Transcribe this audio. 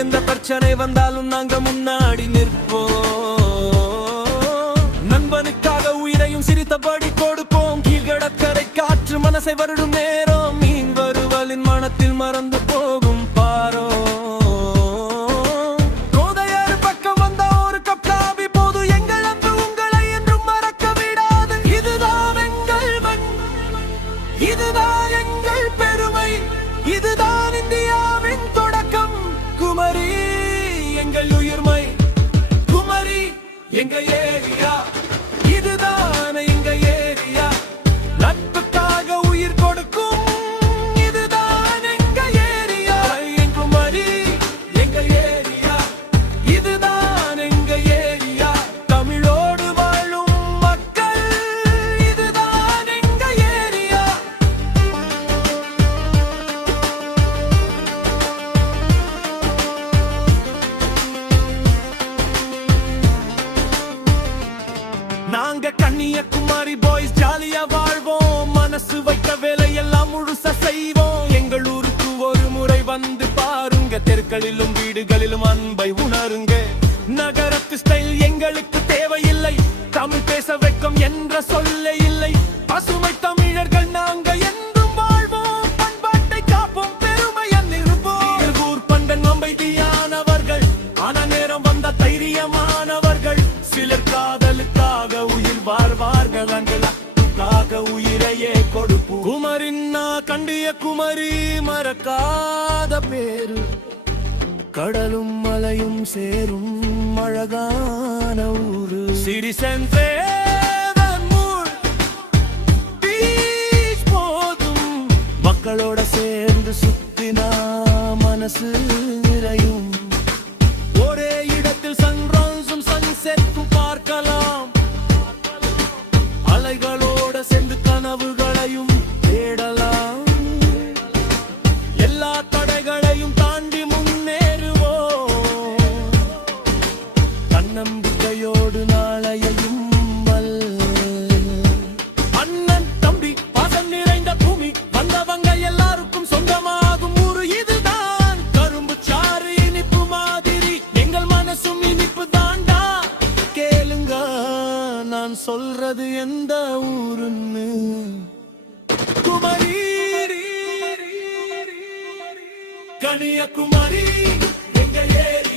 எந்த பிரச்சனை வந்தாலும் நாங்க முன்னாடி நிற்போம். நண்பனுக்காக உயிரையும் சிரித்தபடி கொடுப்போம். கீழ்கடற்கரை காற்று மனசை வருடும் நேரம், மீன் வருவலின் மனத்தில் மறந்து போகும் பாரோ. கோதையாறு பக்கம் வந்த ஒரு கப் காபி போது எங்கள் அன்பு உங்களை என்றும் மறக்க விடாது. இதுதான் எங்கள் மண், இதுதான் எங்கள் பெருமை, இதுதான் இந்தியாவின் தொடக்கம். குமரி எங்கள் உயிர்மை, குமரி எங்க ஏரியா, இதுதான் எங்க ஏரியா. நட்புக்காக உயிர் கொடுக்கும், இதுதான் எங்க ஏரியா. என் குமரி எங்க ஏரியா, இதுதான் எங்க ஏரியா. தமிழோடு வாழும் மக்கள், இதுதான் எங்க ஏரியா. நாங்க கன்னியாகுமரி பாய்ஸ் ஜாலியா வாழ்வோம். மனசு வைத்த வேலையெல்லாம் முழுசா செய்வோம். எங்கள் ஊருக்கு ஒரு முறை வந்து பாருங்க. தெருக்களிலும் வீடுகளிலும் அன்பை உணருங்க. நகரத்து ஸ்டைல் எங்களுக்கு தேவையில்லை. தமிழ் பேச வைக்கும் என்ற சொல்லே இல்லை. பசுமை தமிழர்கள் நாங்க என்றும் வாழ்வோம். பண்பாட்டை காப்போம், பெருமையை நிறுவோம். ஊர் பண்டன் அமைதியானவர்கள், ஆன நேரம் வந்த தைரியமானவர்கள். சிலர் காதலுக்காக உயிர் வாழ்வார்கள், அங்கலாக உயிரையே கொடுப்போம். குமரின்னா கன்னியாகுமரி மறக்காத பேரு. கடலும் மலையும் சேரும் அழகான ஊரு. சிரி போதும் மக்களோட சேர்ந்து சுத்தினா மனசு நிறையும். ஒரே இடத்தில் சன்ரைஸும் சன்செட்டும் பார்க்கலாம். அலைகளோட சேர்ந்து கனவுகளையும் தேடலாம். எல்லா தடைகளையும் தாண்டி முன்னேறுவோம். தன்னம்பிக்கையோடு நாளையையும் அண்ணன் தம்பி பாசம் நிறைந்த பூமி. வந்தவங்க எல்லாருக்கும் சொந்தமாகும் ஊரு இதுதான். கரும்பு சாறு இனிப்பு மாதிரி, எங்கள் மனசும் இனிப்பு தாண்டா. கேளுங்க நான் சொல்றது எந்த ஊருன்னு. குமரி கன்னியாகுமரி எங்க ஏரியா.